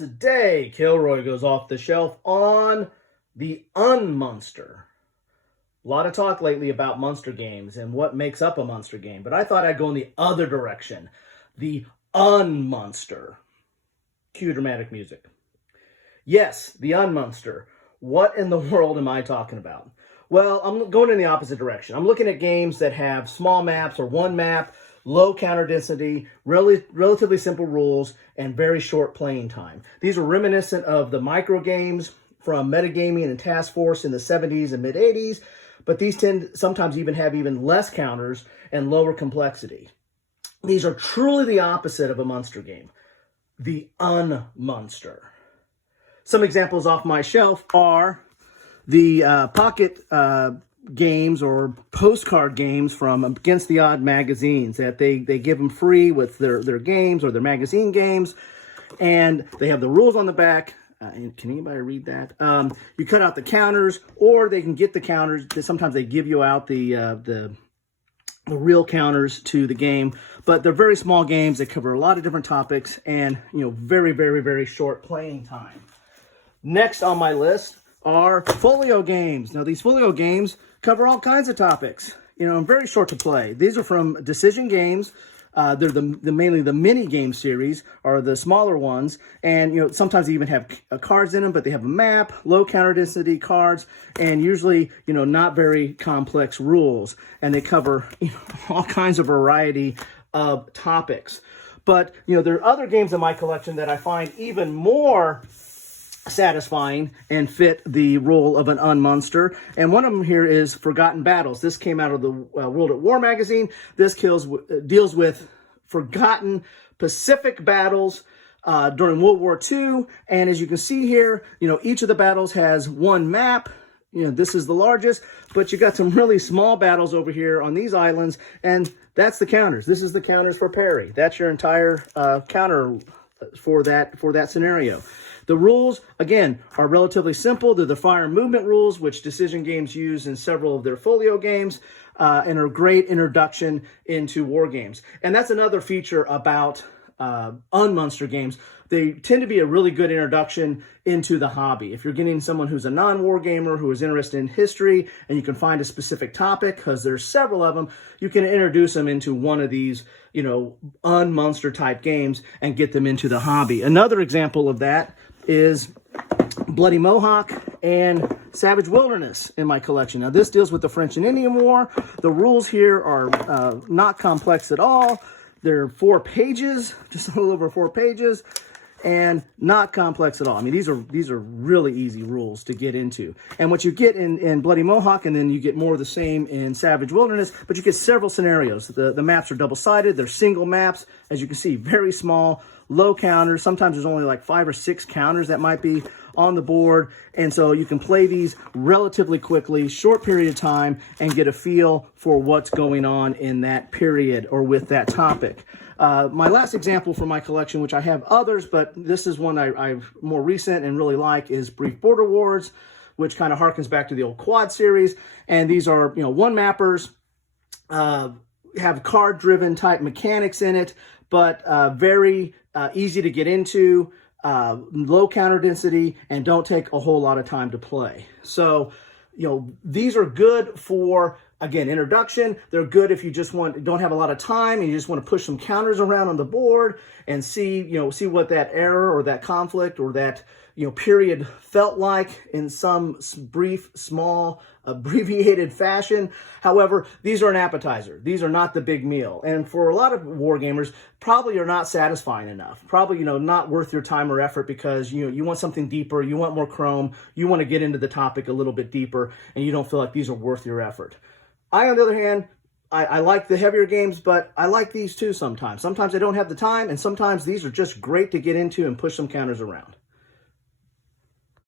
Today, Kilroy goes off the shelf on the Unmonster. A lot of talk lately about monster games and what makes up a monster game, but I thought I'd go in the other direction. The Unmonster. Cue dramatic music. Yes, the Unmonster. What in the world am I talking about? Well, I'm going in the opposite direction. I'm looking at games that have small maps or one map, low counter density, relatively simple rules, and very short playing time. These are reminiscent of the micro games from metagaming and Task Force in the 70s and mid-80s, but these tend sometimes even have even less counters and lower complexity. These are truly the opposite of a monster game, the Unmonster. Some examples off my shelf are the pocket games or postcard games from Against the Odd magazines that they give them free with their games or their magazine games, and they have the rules on the back. Can anybody read that? You cut out the counters, or they can get the counters. Sometimes they give you out the real counters to the game, but they're very small games. They cover a lot of different topics, and very, very, very short playing time. Next on my list are folio games. Now, these folio games cover all kinds of topics, and very short to play. These are from Decision Games. They're mainly the mini game series are the smaller ones, and sometimes they even have cards in them, but they have a map, low counter density cards, and usually not very complex rules, and they cover all kinds of variety of topics. But there are other games in my collection that I find even more satisfying and fit the role of an Unmonster, and one of them here is Forgotten Battles. This came out of the World at War magazine. This deals with forgotten Pacific battles during World War II, and as you can see here, each of the battles has one map. This is the largest, but you got some really small battles over here on these islands, and that's the counters. This is the counters for parry. That's your entire counter for that scenario. The rules, again, are relatively simple. They're the fire and movement rules, which Decision Games use in several of their folio games, and are a great introduction into war games. And that's another feature about Unmonster games. They tend to be a really good introduction into the hobby. If you're getting someone who's a non-war gamer who is interested in history, and you can find a specific topic, because there's several of them, you can introduce them into one of these, Unmonster type games and get them into the hobby. Another example of that is Bloody Mohawk and Savage Wilderness in my collection. Now, this deals with the French and Indian War. The rules here are not complex at all. They're 4 pages, just a little over 4 pages, and not complex at all. I mean, these are really easy rules to get into. And what you get in Bloody Mohawk, and then you get more of the same in Savage Wilderness, but you get several scenarios. The maps are double-sided. They're single maps. As you can see, very small, low counters. Sometimes there's only like 5 or 6 counters that might be on the board. And so you can play these relatively quickly, short period of time, and get a feel for what's going on in that period or with that topic. My last example for my collection, which I have others, but this is one I've more recent and really like, is Brief Border Wars, which kind of harkens back to the old Quad series. And these are, one mappers, have card-driven type mechanics in it, but very easy to get into, low counter density, and don't take a whole lot of time to play. So, these are good for, again, introduction. They're good if you just don't have a lot of time and you just want to push some counters around on the board and see what that error or that conflict or that period felt like in some brief, small, abbreviated fashion. However, these are an appetizer. These are not the big meal. And for a lot of war gamers, probably are not satisfying enough. Probably, not worth your time or effort, because, you want something deeper. You want more chrome. You want to get into the topic a little bit deeper, and you don't feel like these are worth your effort. I, on the other hand, I like the heavier games, but I like these too sometimes. Sometimes I don't have the time, and sometimes these are just great to get into and push some counters around.